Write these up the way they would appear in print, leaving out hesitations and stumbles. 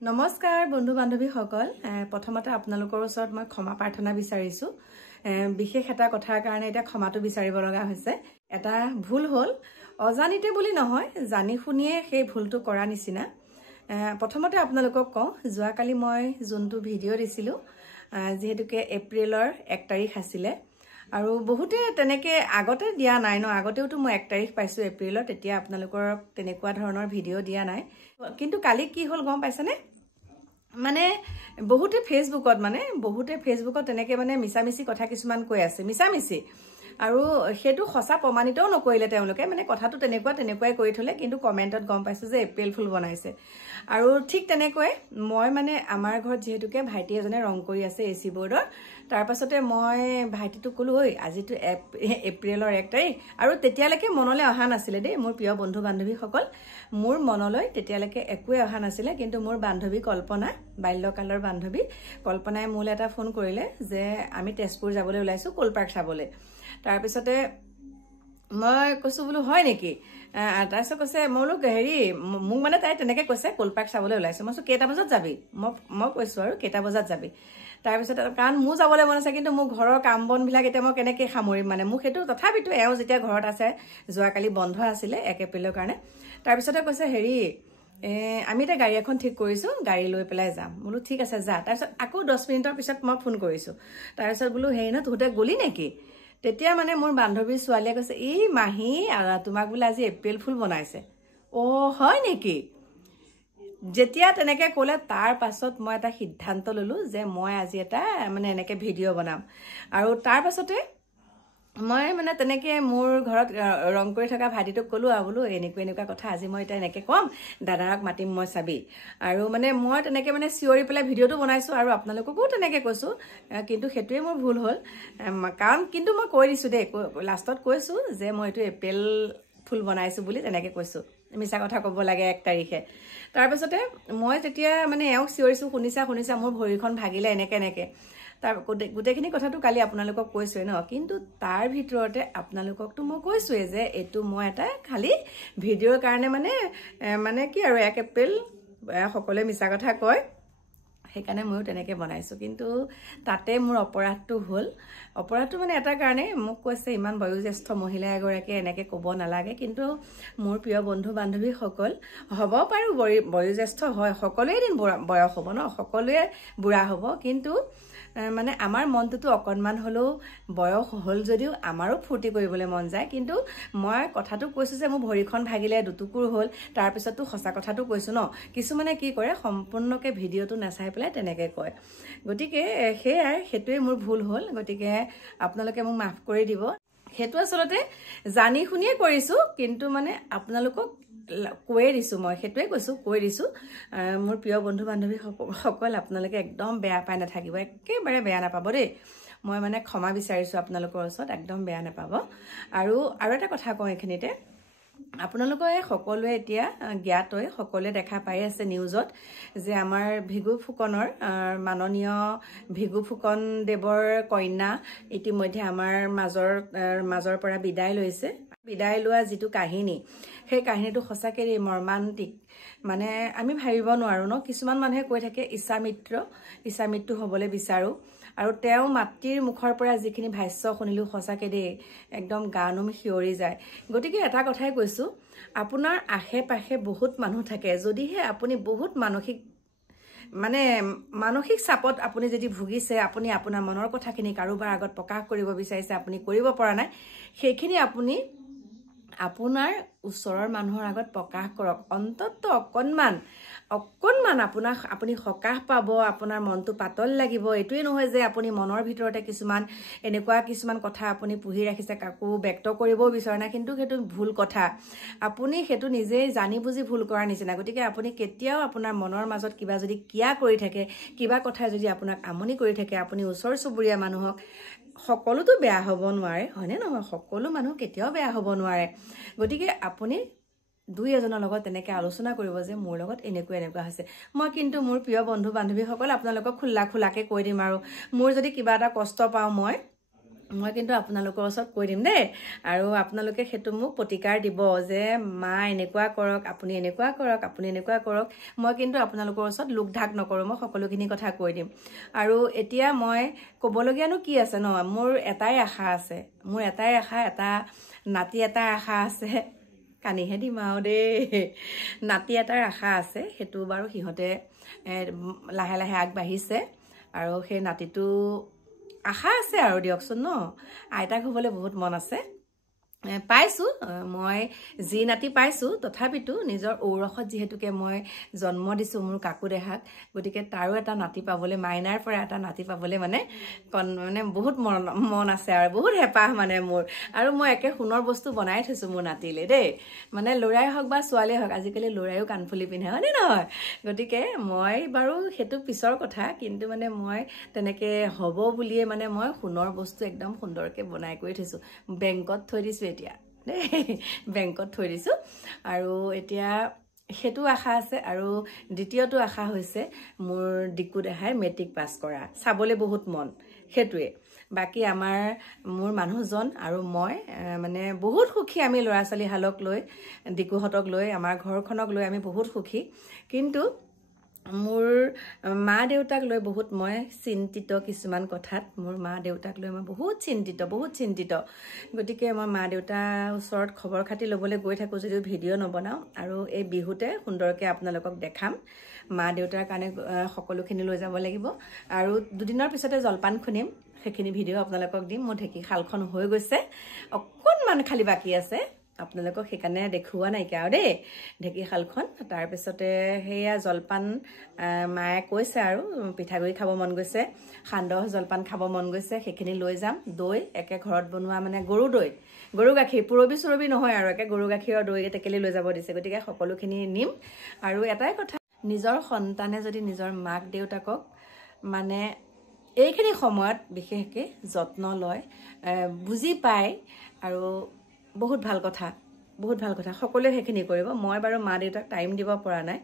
নমস্কাৰ বন্ধু বান্ধৱীসকল প্ৰথমতে আপোনালোকৰ ওচৰত মই ক্ষমা প্ৰাৰ্থনা বিচাৰিছো বিশেষ এটা কথাৰ কাৰণে এটা ক্ষমাটো বিচাৰিব লগা হৈছে এটা ভুল হ'ল অজানিতে বুলি নহয় জানি শুনিয়ে সেই ভুলটো কৰা নিচিনা প্ৰথমতে আপোনালোকক কওঁ যোৱা কালি মই যোনটো ভিডিঅ' দিছিলো যেহেতুকে এপ্ৰিলৰ 1 তাৰিখ আছিল আৰু বহুতে তেনেকে আগতে দিয়া নাই ন আগতেওটো মই 1 তাৰিখ পাইছো এপ্ৰিলৰ তেতিয়া আপোনালোকৰ তেনেকুৱা ধৰণৰ ভিডিঅ' দিয়া নাই কিন্তু কালি কি হ'ল গম পাইছানে মানে বহুতে ফেসবুকত তেনেকে মানে মিছামিছি কথা কিছুমান কৈ আছে মিছামিছি আৰু হেতু খসা প্ৰমাণিতও নকৰিলে তেওঁলোকে মানে কথাটো তেনেকুৱাই কৰি থলে কিন্তু কমেন্টত গম পাইছো যে এপ্ৰিল ফুল বনাইছে আৰু ঠিক তেনেকৈ মই মানে আমাৰ ঘৰত যেহেতুকে ভাইটি এজনে ৰং কৰি আছে এসি বোৰ্ডৰ তাৰ পাছতে মই ভাইটিটো কলো ঐ আজিটো এপ্ৰিলৰ 1 তাৰিখ আৰু তেতিয়ালৈকে মনলৈ অহা নাছিলে দেই মোৰ প্ৰিয় বন্ধু বান্ধৱীসকল মোৰ মনলৈ তেতিয়ালৈকে একোৱে অহা নাছিলে কিন্তু মোৰ বান্ধৱী কল্পনা বাল্যকালৰ বান্ধৱী কল্পনাই মোলে এটা ফোন কৰিলে যে আমি তেজপুৰ যাবলৈ ওলাইছো কোল পাৰ্ক চাবলৈ তাৰ পিছতে মই কৈছো বলো হয় নেকি তাৰপিছত কৈছে মোলোক হেৰি মোক মানে তাই তেনেকে কৈছে কোল পাৰ্ক চাবলৈ ওলাইছো মই কেইটা বজাত যাবি মই কৈছো আৰু কেইটা বজাত যাবি তাৰ পিছতে কাৰণ মোৰ যাবলৈ মন আছে কিন্তু মোৰ ঘৰৰ কাম বন বিলাক এতিয়া মই কেনেকৈ সামৰিম মানে মোক হেতু তথাপিতো এও যেতিয়া ঘৰত আছে যোৱাকালি বন্ধ আছিল 1 এপ্ৰিলৰ কাৰণে তাৰ পিছতে কৈছে হেৰি আমি এটা গাড়ী এখন ঠিক কৰিছো গাড়ী লৈ পেলাই যাম বলো ঠিক আছে যা তাৰ পিছত আকৌ 10 মিনিটৰ পিছত মই ফোন কৰিছো তাৰ পিছত বলো হেৰি না তুহতে গলি নেকি তেতিয়া মানে মোৰ বান্ধৱী ছোৱালীয়ে কৈছে ই মাহী তোমাক বোলে আজি এপ্ৰিল ফুল বনাইছে ও হয় নেকি যেতিয়া তেনেকে ক'লে তাৰ পাছত মই এটা সিদ্ধান্ত ললো যে মই আজি এটা মানে এনেকে ভিডিঅ' বনাম আৰু তাৰ পাছতে মই মানে তেনেকে মোৰ ঘৰত ৰং কৰি থকা ভাইটিটোক কলো বলো এনেকুৱা কথা আজি মই এটা এনেকে কম দাদাক মাতিম মই চাবি আৰু মানে মই তেনেকে মানে চিঞৰি পেলাই ভিডিঅ'টো বনাইছো আৰু আপোনালোককো তেনেকে কৈছো কিন্তু হেতুৱে মোৰ ভুল হ'ল কাৰণ কিন্তু মই কৈ দিছো দেই লাষ্টত কৈছো যে মই এটো এপ্ৰিল ফুল বনাইছো বুলি তেনেকে কৈছো মিছা কথা ক'ব লাগে 1 তাৰিখে তাৰ পাছতে মই তেতিয়া মানে এওক চিঞৰিছো শুনিছা মোৰ ভৰিখন ভাগিলে এনেকে তাৰ গুটেখিনি কথাটো কালি আপোনালোকক কৈছোৱে ন কিন্তু তাৰ ভিতৰতে আপোনালোককটো মই কৈছোৱে যে এটো মই এটা খালি ভিডিঅ'ৰ কাৰণে মানে কি আৰু 1 এপ্ৰিল সকলোৱে মিছা কথা কয় সেইকাৰণে ময়ো তেনেকে বনাইছো কিন্তু তাতে মোৰ অপৰাধটো হ'ল অপৰাধটো মানে এটা কাৰণে মোক কৈছে ইমান বয়োজ্যেষ্ঠ মহিলা এগৰাকী এনেকে ক'ব নালাগে কিন্তু মোৰ প্ৰিয় বন্ধু বান্ধৱী সকল হ'ব পাৰো বয়োজ্যেষ্ঠ হয় সকলোৱে দিন বয়স হ'ব ন সকলোৱে বুঢ়া হ'ব কিন্তু মানে আমাৰ মনটোতো অকনমান হলো বয়স হল যদিও আমাৰো ফুৰ্তি কৰিবলৈ মন যায় কিন্তু মই কথাটো কৈছো যে মোৰ ভৰিখন ভাগিলে দুটুকুৰ হ'ল তাৰ পিছতটো সঁচা কথাটো কৈছো ন কিছু মানে কি কৰে সম্পূৰ্ণকে ভিডিঅ'টো নাচাই পেলাই তেনেকে কয় গতিকে হেতুৱে মোৰ ভুল হ'ল গতিকে আপোনালোকে মোক মাফ কৰি দিব হেতু আসলতে জানি শুনিয়ে কৰিছো কিন্তু মানে আপোনালোকক কৈ দিছো মই হেতুৱে কৈছো কৈ দিছো মোৰ প্ৰিয় বন্ধু বান্ধৱী সকল আপোনালোকে একদম বেয়া পাই নাথাকিব একেবাৰে বেয়া নাপাব দেই মই মানে ক্ষমা বিচাৰিছো আপোনালোকৰ ওচৰত একদম বেয়া নাপাব আৰু এটা কথা কওঁ এখিনিতে আপোনালোকে সকলোৱে এতিয়া জ্ঞাত হৈ সকলোৱে দেখা পাই আছে নিউজত যে আমাৰ ভিগু ফুকনৰ মাননীয় ভিগু ফুকন দেৱৰ কন্যা ইতিমধ্যে আমাৰ মাজৰ পৰা বিদায় লৈছে বিদায় লোৱা যেটো কাহিনী সেই কাহিনীটো সঁচাকৈ মৰ্মান্তিক মানে আমি ভাবিব নোৱাৰো ন কিছুমান মানুহে কৈ থাকে ইচ্ছা মৃত্যু হ'বলৈ বিচাৰো আৰু তেওঁ মাতৃৰ মুখৰ পৰা যিখিনি ভাষ্য শুনিলো সঁচাকৈ দেই একদম গানুম হিয়ৰি যায় গতিকে এটা কথাই কৈছো আপোনাৰ আশে-পাশে বহুত মানুহ থাকে যদিহে আপুনি বহুত মানসিক চাপত আপুনি যদি ভুগিছে আপুনি আপোনাৰ মনৰ কথাখিনি কাৰোবাৰ আগত প্ৰকাশ কৰিব বিচাৰিছে আপুনি কৰিব পৰা নাই সেইখিনি আপুনি আপোনাৰ ওচৰৰ মানুহৰ আগত প্ৰকাশ কৰক অন্তত অকনমান আপুনি সকাহ পাব আপোনাৰ মনটো পাতল লাগিব এটোই নহয় যে আপুনি মনৰ ভিতৰতে কিছুমান কথা আপুনি পুহি ৰাখিছে কাকো ব্যক্ত কৰিব বিচাৰে না কিন্তু হেতু ভুল কথা আপুনি হেতু নিজেই জানি বুজি ভুল কৰাৰ নিচিনা গতিকে আপুনি কেতিয়াও আপোনাৰ মনৰ মাজত কিবা যদি কিয়া কৰি থাকে কিবা কথা যদি আপোনাক আমনি কৰি থাকে আপুনি ওচৰ চুবুৰীয়া মানুহক সকলোতো বেয়া হ'ব নোৱাৰে হয়নে নহয় সকলো মানুহ কেতিয়াও বেয়া হ'ব নোৱাৰে গতিকে আপুনি দুই এজনৰ লগত তেনেকৈ আলোচনা কৰিব যে মোৰ লগত এনেকুৱা হৈছে মই কিন্তু মোৰ প্ৰিয় বন্ধু বান্ধৱীসকল আপোনালোকক খোলাকে কৈ দিম আৰু মোৰ যদি কিবা এটা কষ্ট পাওঁ মই মই কিন্তু আপোনালোকৰ ওচৰত কৈ দিম দেই আৰু আপোনালোকে সেইটো মোক প্ৰতিকাৰ দিব যে মা এনেকুৱা কৰক আপুনি এনেকুৱা কৰক আপুনি এনেকুৱা কৰক মই কিন্তু আপোনালোকৰ ওচৰত লোক ঢাক নকৰোঁ মই সকলোখিনি কথা কৈ দিম আৰু এতিয়া মই ক'বলগীয়ানো কি আছে ন মোৰ এটাই আশা আছে মোৰ এটাই আশা এটা নাতি এটাৰ আশা আছে কানিহে দিম আৰু দেই নাতি এটাৰ আশা আছে সেইটো বাৰু সিহঁতে লাহে লাহে আগবাঢ়িছে আৰু সেই নাতিটো আশা আছে আৰু দিয়কচোন ন আইতাক হ'বলৈ বহুত মন আছে পাইছোঁ মই যি নাতি পাইছোঁ তথাপিতো নিজৰ ঔৰসত যিহেতুকে মই জন্ম দিছোঁ মোৰ কাকু দেহাক গতিকে তাৰো এটা নাতি পাবলৈ মাইনাৰ পৰা এটা নাতি পাবলৈ মানে বহুত মন আছে আৰু বহুত হেঁপাহ মানে মোৰ আৰু মই একে সোণৰ বস্তু বনাই থৈছোঁ মোৰ নাতিলৈ দেই মানে ল'ৰাই হওক বা ছোৱালীয়ে হওক আজিকালি ল'ৰায়ো কাণফুলি পিন্ধে হয়নে নহয় গতিকে মই বাৰু সেইটো পিছৰ কথা কিন্তু মানে মই তেনেকৈ হ'ব বুলিয়ে মানে মই সোণৰ বস্তু একদম সুন্দৰকৈ বনাই কৰি থৈছোঁ বেংকত থৈ দিছোঁ এতিয়া দেই বেংকত থৈ দিছোঁ আৰু এতিয়া সেইটো আশা আছে আৰু দ্বিতীয়টো আশা হৈছে মোৰ ডিকু দেহাই মেট্ৰিক পাছ কৰা চাবলৈ বহুত মন সেইটোৱে বাকী মোৰ মানুহজন আৰু মই মানে বহুত সুখী আমি ল'ৰা ছোৱালীহালক লৈ ডিকুহঁতক লৈ আমাৰ ঘৰখনক লৈ আমি বহুত সুখী কিন্তু মোৰ মা দেউতাক লৈ বহুত মই চিন্তিত কিছুমান কথাত মোৰ মা দেউতাক লৈ মই বহুত চিন্তিত গতিকে মই মা দেউতাৰ ওচৰত খবৰ খাতি ল'বলৈ গৈ থাকোঁ যদিও ভিডিঅ' নবনাওঁ আৰু এই বিহুতে সুন্দৰকৈ আপোনালোকক দেখাম মা দেউতাৰ কাৰণে সকলোখিনি লৈ যাব লাগিব আৰু দুদিনৰ পিছতে জলপান খুন্দিম সেইখিনি ভিডিঅ' আপোনালোকক দিম মোৰ ঢেঁকী শালখন হৈ গৈছে অকণমান খালি বাকী আছে আপোনালোকক সেইকাৰণে দেখুওৱা নাইকিয়া আৰু দেই ঢেঁকী শালখন তাৰপিছতে সেয়া জলপান মায়ে কৈছে আৰু পিঠাগুড়ি খাব মন গৈছে সান্দহ জলপান খাব মন গৈছে সেইখিনি লৈ যাম দৈ একে ঘৰত বনোৱা মানে গৰু গাখীৰ পুৰবি নহয় আৰু একে গৰু গাখীৰৰ দৈ টেকেলি লৈ যাব দিছে গতিকে সকলোখিনি নিম আৰু এটাই কথা নিজৰ সন্তানে যদি নিজৰ মাক দেউতাকক মানে এইখিনি সময়ত বিশেষকৈ যত্ন লয় বুজি পায় আৰু বহুত ভাল কথা সকলোৱে সেইখিনি কৰিব মই বাৰু মা দেউতাক টাইম দিব পৰা নাই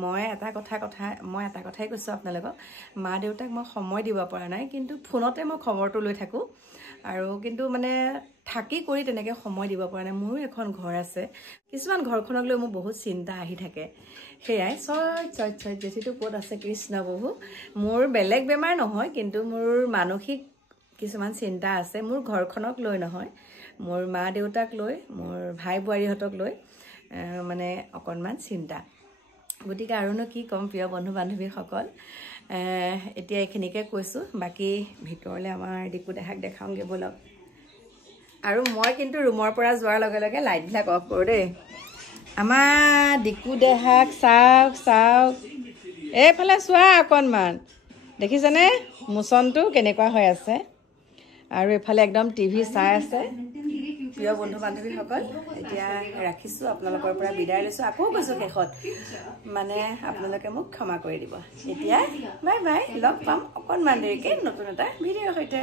মই এটা কথাই কৈছোঁ আপোনালোকক মা দেউতাক মই সময় দিব পৰা নাই কিন্তু ফোনতে মই খবৰটো লৈ থাকোঁ আৰু কিন্তু মানে থাকি কৰি তেনেকৈ সময় দিব পৰা নাই মোৰো এখন ঘৰ আছে কিছুমান ঘৰখনক লৈ মোৰ বহুত চিন্তা আহি থাকে সেয়াই ছয় জেঠিটো ক'ত আছে কৃষ্ণ প্ৰভু মোৰ বেলেগ বেমাৰ নহয় কিন্তু মোৰ মানসিক কিছুমান চিন্তা আছে মোৰ ঘৰখনক লৈ নহয় মোৰ মা দেউতাক লৈ মোৰ ভাই বোৱাৰীহঁতক লৈ মানে অকণমান চিন্তা গতিকে আৰুনো কি ক'ম প্ৰিয় বন্ধু বান্ধৱীসকল এতিয়া এইখিনিকে কৈছোঁ বাকী ভিতৰলৈ আমাৰ ডিকু দেহাক দেখাওঁগৈ ব'লক আৰু মই কিন্তু ৰুমৰ পৰা যোৱাৰ লগে লগে লাইটবিলাক অফ কৰোঁ দেই আমাৰ ডিকু দেহাক চাওক এইফালে চোৱা অকণমান দেখিছেনে মোচনটো কেনেকুৱা হৈ আছে আৰু এইফালে একদম টিভি চাই আছে প্ৰিয় বন্ধু বান্ধৱীসকল এতিয়া ৰাখিছোঁ আপোনালোকৰ পৰা বিদায় লৈছোঁ আকৌ কৈছোঁ শেষত মানে আপোনালোকে মোক ক্ষমা কৰি দিব এতিয়া বাই বাই লগ পাম অকণমান দেৰিকৈ নতুন এটা ভিডিঅ'ৰ সৈতে